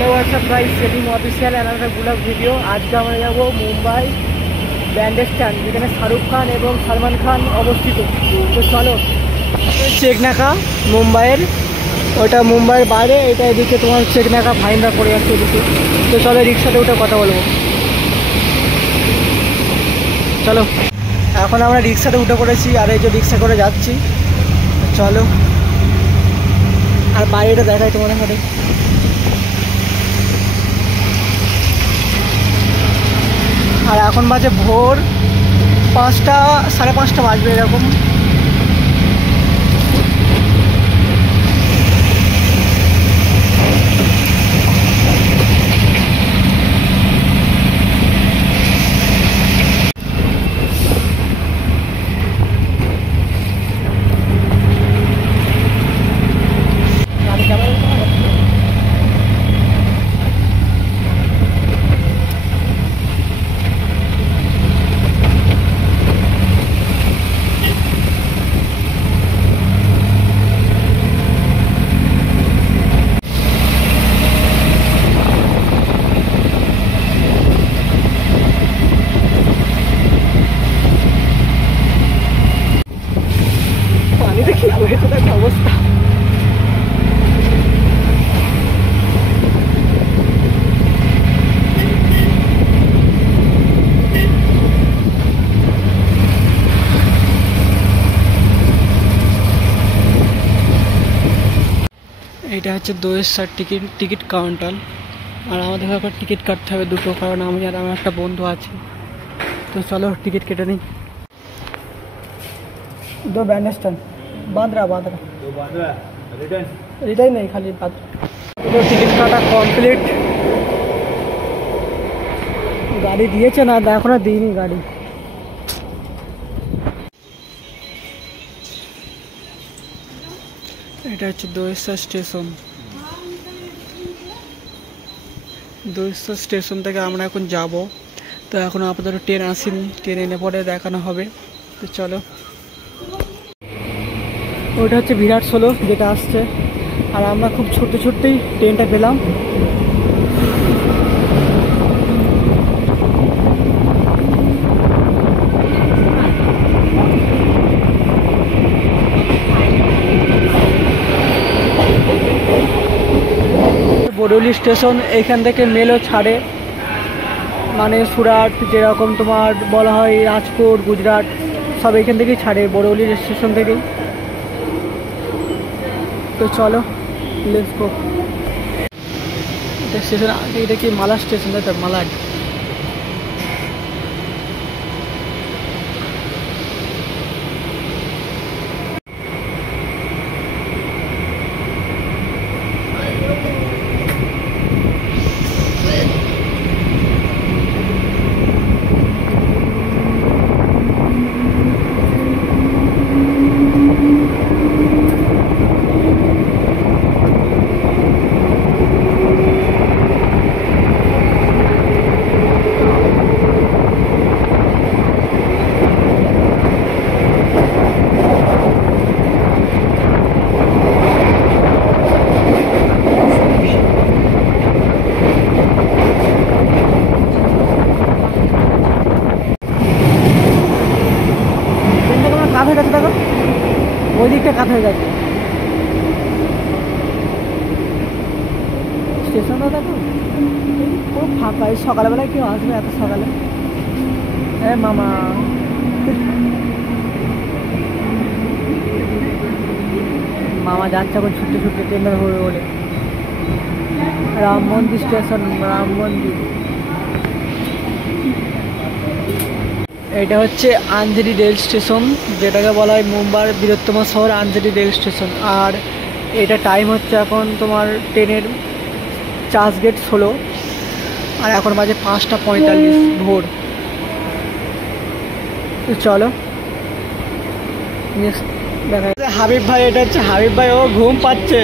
Hello what's up guys, Selim official another vlog video. আজকে আমরা যাব মুম্বাই ব্যান্ডস্ট্যান্ড, যেখানে শাহরুখ খান এবং সলমান খান অবস্থিত। তো চলো, চেকনাকা মুম্বাইয়ের, ওটা মুম্বাইয়ের বাইরে, এটা এদিকে তোমার চেকনাকা ভাইন্ডা পড়ে যাচ্ছে এদিকে। তো চলো রিক্সাতে উঠে কথা বলবো। চলো, এখন আমরা রিক্সাতে উঠে পড়েছি, আর এই যে রিক্সা করে যাচ্ছি। চলো, আর বাইরেটা দেখাই তোমাদের সাথে। আর এখন বাজে ভোর 5টা, 5:30 বাজবে এরকম। অবস্থা এটা হচ্ছে দোয়েশ্বর টিকিট কাউন্টার। আর আমাদের এখন টিকিট কাটতে হবে দুটো, কারণ আমি আর আমার একটা বন্ধু আছে। তো চলো টিকিট কেটে নিই। दो बैंड स्टैंड बांद्रा रिटर्न नहीं, खाली बांद्रा। तो टिकट काटा कमप्लीट। गाड़ी दिए ना, एखोनो दिइনি गाड़ी। এটা হচ্ছে দোয়েশ্বর স্টেশন। দোয়েশ্বর স্টেশন থেকে আমরা এখন যাব। তো এখন আপাতত ট্রেন আসেনি, ট্রেন এনে পরে দেখানো হবে। তো চলো, ওটা হচ্ছে বিরাট 16 যেটা আসছে। আর আমরা খুব ছুটতেই ট্রেনটা পেলাম। বরৌলি স্টেশন, এইখান থেকে মেলও ছাড়ে, মানে সুরাট, যেরকম তোমার বলা হয় রাজকোট, গুজরাট, সব এখান থেকেই ছাড়ে, বরৌলি স্টেশন থেকেই। তো চলো লেটস গো। এটা স্টেশন, এটা কি মালা স্টেশন? এটা মালাড। কাজ হয়ে গেছে, দেখো ওই দিকটা কাজ হয়ে গেছে। স্টেশনটা দেখো খুব ফাঁকা। এই সকালবেলায় কেউ আসবে এত সকালে? হ্যাঁ মামা, মামা যাচ্ছে এখন ছুটতে ট্রেনটা ধরবে বলে। রাম মন্দির স্টেশন, রাম মন্দির। এটা হচ্ছে আঞ্জলি রেল স্টেশন, যেটাকে বলা হয় মুম্বাইয়ের বৃহত্তম শহর আঞ্জলি রেল স্টেশন। আর এটা টাইম হচ্ছে এখন তোমার ট্রেনের চার্চ গেট 16, আর এখন বাজে 5:45 ভোর। তো চলো নেক্সট দেখা। হাবিব ভাই, এটা হচ্ছে হাবিব ভাই, ও ঘুম পাচ্ছে।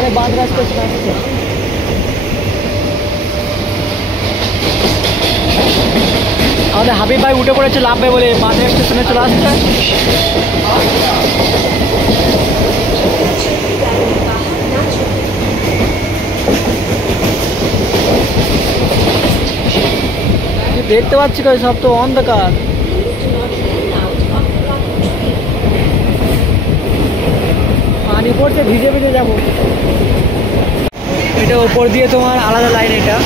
এবারে বাঁদরা স্টেশন আসছে। আমাদের হাবিব ভাই উঠে পড়েছে লাভবে বলে বাঁদরা স্টেশনে চলে আসছে। দেখতে পাচ্ছি কই সব তো অন্ধকার। পানি পড়ছে, ভিজে ভিজে যাবো। এটা ওপর দিয়ে তোমার আলাদা লাইন। এটা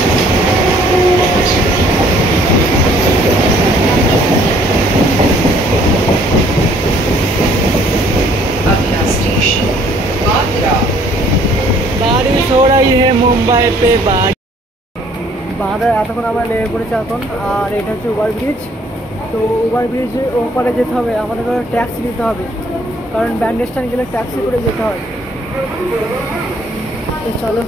বাড়ি সরাই হে মুম্বাই পে বাড়ি। বাঁধা এতক্ষণ আমরা লেগে পড়েছি এখন। আর এটা হচ্ছে ওভারব্রিজ। তো ওভারব্রিজ ওপারে যেতে হবে, আমাদের ট্যাক্সি নিতে হবে, কারণ ব্যান্ড স্ট্যান্ড গেলে ট্যাক্সি করে যেতে হয়। তো চলো।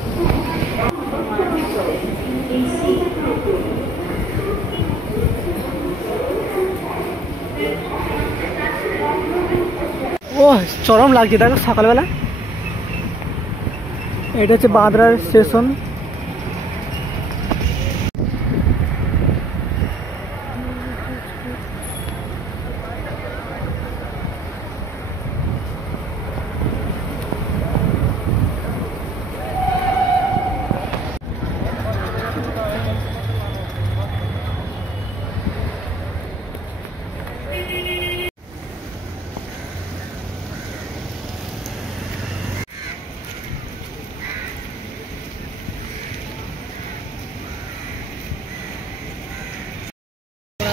ও চরম লাগছে দেখো সকালবেলা। এটা হচ্ছে বাঁদরার স্টেশন।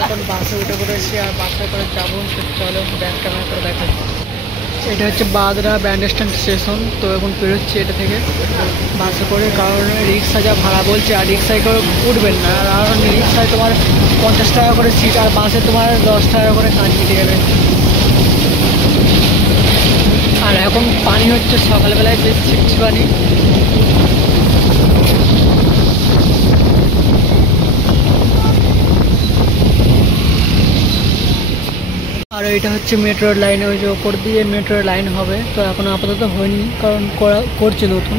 এখন বাসে উঠে পড়েছি আর বাসে করে যাবো। চলো ব্যাক ক্যামেরা করে দেখাচ্ছি। এটা হচ্ছে বাঁদরা ব্যান্ড স্ট্যান্ড স্টেশন। তো এখন বেরোচ্ছি এটা থেকে বাসে করে, কারণ রিক্সা যা ভাড়া বলছে, আর রিক্সায় করে উঠবেন না, কারণ রিক্সায় তোমার 50 টাকা করে সিট, আর বাসে তোমার 10 টাকা করে কাজ কেটে যাবে। আর এখন পানি হচ্ছে সকালবেলায় যে ছিপছি পানি। আর এটা হচ্ছে মেট্রোর লাইন, ওই যে ওপর দিয়ে মেট্রোর লাইন হবে। তো এখন আপাতত হয়নি, কারণ করছে নতুন।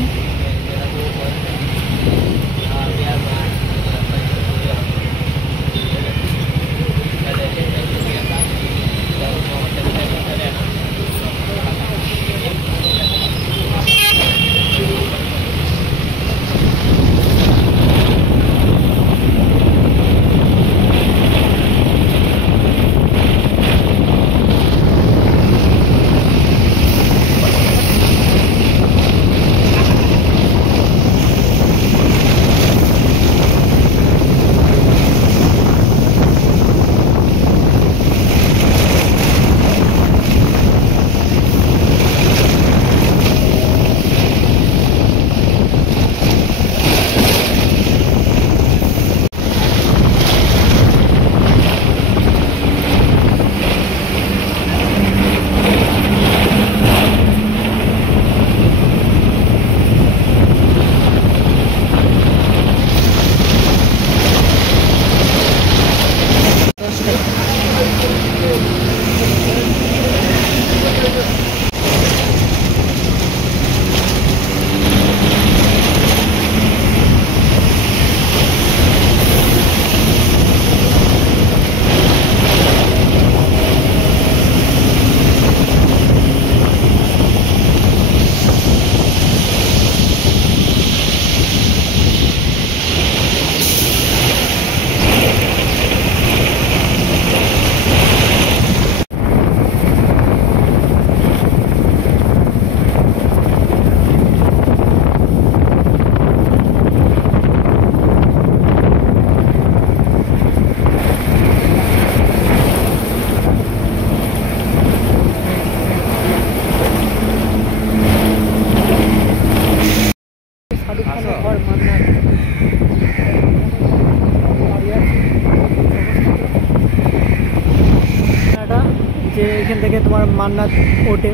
যে এখান থেকে তোমার মান্নাত ওঠে।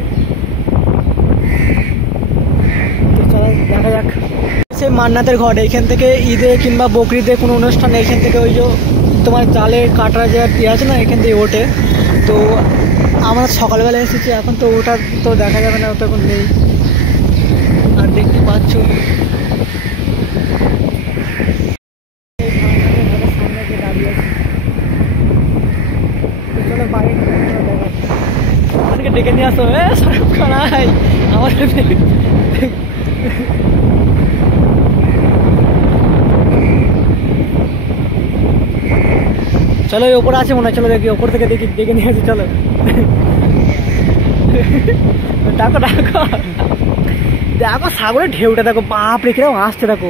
তো চলো দেখা যাক। সে মান্নাতের ঘর, এখান থেকে ঈদে কিংবা বকরিদে কোনো অনুষ্ঠানে এখান থেকে ওই যে তোমার জালে কাটার যে ইয়ে আছে না, এখান থেকে ওঠে। তো আমরা সকালবেলা এসেছি, এখন তো ওটা তো দেখা যাবে না, ওটা এখন নেই। আর দেখতে পাচ্ছ। সামনে যে দাঁড়িয়ে আছে, চলো বাইরে আমাদেরকে ডেকে নিয়ে আসো। শাহরুখ খান আয় আমাদের। চলো ওই ওপরে আছে মনে হয়, চলো দেখি ওপর থেকে দেখি, ডেকে নিয়ে আসি চলো। দেখো দেখো দেখো সাগরের ঢেউটা দেখো, বাপ রে কিরকম আসছে দেখো।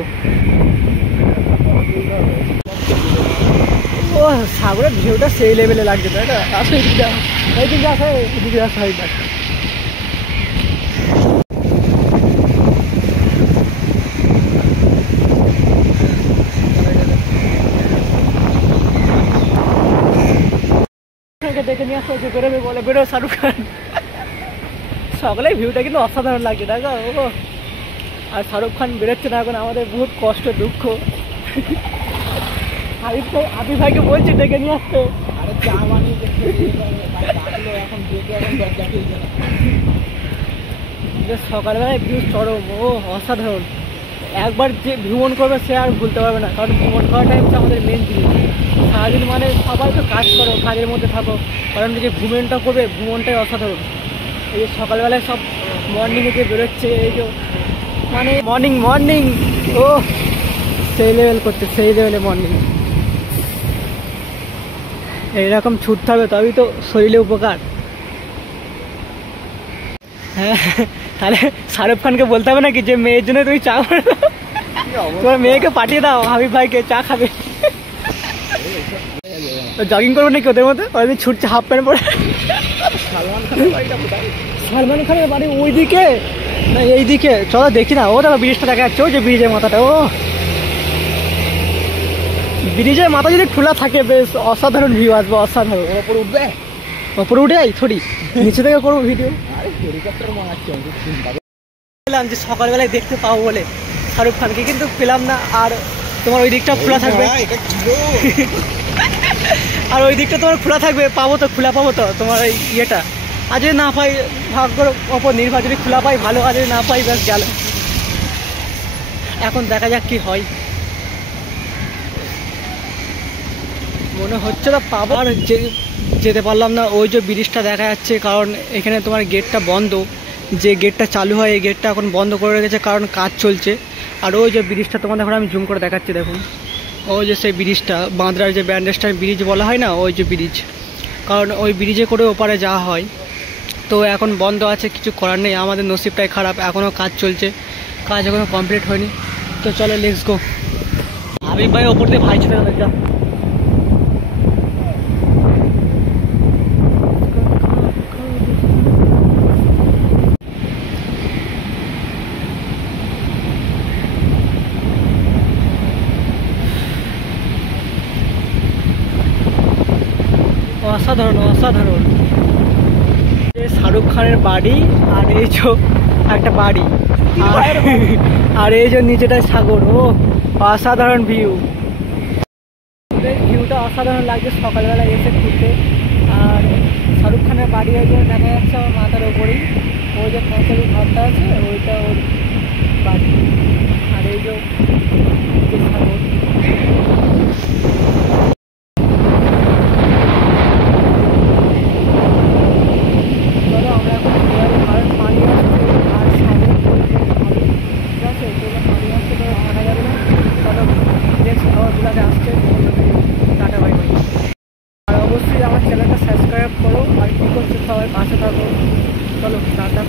ও সাগরের ঢেউটা সেই লেভেলে লাগছে, তাই না? আসো এদিকে, এইদিকে আসো, এদিকে আসো। দেখে নিয়ে আসো যে বেরোবে বলে, বেরো শাহরুখ খান। সকালেই ভিউটা কিন্তু অসাধারণ লাগছে দেখো। ও আর শাহরুখ খান বেরোচ্ছে না, এখন আমাদের বহুত কষ্ট দুঃখ। হাবিব ভাইকে বলছি ডেকে নিয়ে আসতে। সকালবেলায় ভিউ চরম, ও অসাধারণ। একবার যে ভ্রমণ করবে সে আর ভুলতে পারবে না, কারণ ভ্রমণ করাটাই হচ্ছে আমাদের মেন জিনিস। সারাদিন মানে সবাই তো কাজ করো, কাজের মধ্যে থাকো, কারণ যে ভ্রমণটা করবে ভ্রমণটাই অসাধারণ। এই যে সকালবেলায় সব মর্নিংয়ে যে বেরোচ্ছে, এই যে মানে মর্নিং ও সেই লেভেল করছে, সেই লেভেলে মর্নিং। এইরকম ছুটতে হবে তবেই তো শরীরে উপকার। হ্যাঁ, তাহলে শাহরুখ খানকে বলতে হবে নাকি যে মেয়ের জন্য তুমি চা করে দাও, তোমার মেয়েকে পাঠিয়ে দাও হাবিব ভাইকে চা খাবে। জগিং করবে নাকি ওদের মধ্যে, ওদের ছুটছে হাফ প্যান্ট পরে। সালমান খানের বাড়ি ওইদিকে না এইদিকে, চলো দেখি না। ও দেখো ব্রিজটা দেখা যাচ্ছে, ওই যে ব্রিজের মাথাটা। ও ব্রিজের মাথা যদি খোলা থাকে বেশ অসাধারণ ভিউ আসবে, অসাধারণ। ওপরে উঠবে, ওপরে উঠে যাই থরি, নিচে থেকে করবো ভিডিও। পেলাম যে সকালবেলায় দেখতে পাবো বলে শাহরুখ খানকে, কিন্তু পেলাম না। আর তোমার ওই দিকটা খোলা থাকবে, আর ওই দিকটা তোমার খোলা থাকবে, পাবো তো, খোলা পাবো তো তোমার এই ইয়েটা। আর যদি না পাই ভাগ্যর ওপর নির্ভর, যদি খোলা পাই ভালো, আর যদি না পাই ব্যাস গেল। এখন দেখা যাক কি হয়, মনে হচ্ছে না পাবো। আর যেতে পারলাম না, ওই যে ব্রিজটা দেখা যাচ্ছে, কারণ এখানে তোমার গেটটা বন্ধ। যে গেটটা চালু হয় এই গেটটা এখন বন্ধ করে রেখেছে, কারণ কাজ চলছে। আর ওই যে ব্রিজটা তোমাদের এখন আমি জুম করে দেখাচ্ছি, দেখুন ওই যে সেই ব্রিজটা, বাঁদরার যে ব্যান্ডেজটার ব্রিজ বলা হয় না, ওই যে ব্রিজ, কারণ ওই ব্রিজে করে ওপারে যাওয়া হয়। তো এখন বন্ধ আছে, কিছু করার নেই, আমাদের নসিবটাই খারাপ। এখনও কাজ চলছে, কাজ এখনও কমপ্লিট হয়নি। তো চলো লেটস গো। হাবিব ভাই ওপর দিয়ে ভাই চলে গেল, যা। অসাধারণ অসাধারণ। শাহরুখ খানের বাড়ি, আর এই যে একটা বাড়ি, আর এই যে নিচেটায় সাগর। ও অসাধারণ ভিউ, ভিউটা অসাধারণ লাগছে সকালবেলা এসে ঘুরতে। আর শাহরুখ খানের বাড়ি ওই যে দেখা যাচ্ছে আমার মাথার ওপরেই, ওই যে পাঁচালি ঘরটা আছে ওইটা ওর বাড়ি। আর এই যে সাগর, আর অবশ্যই আমার চ্যানেলটা সাবস্ক্রাইব করো। আর কি করছো সবাই পাশে থাকো। চলো টাটা।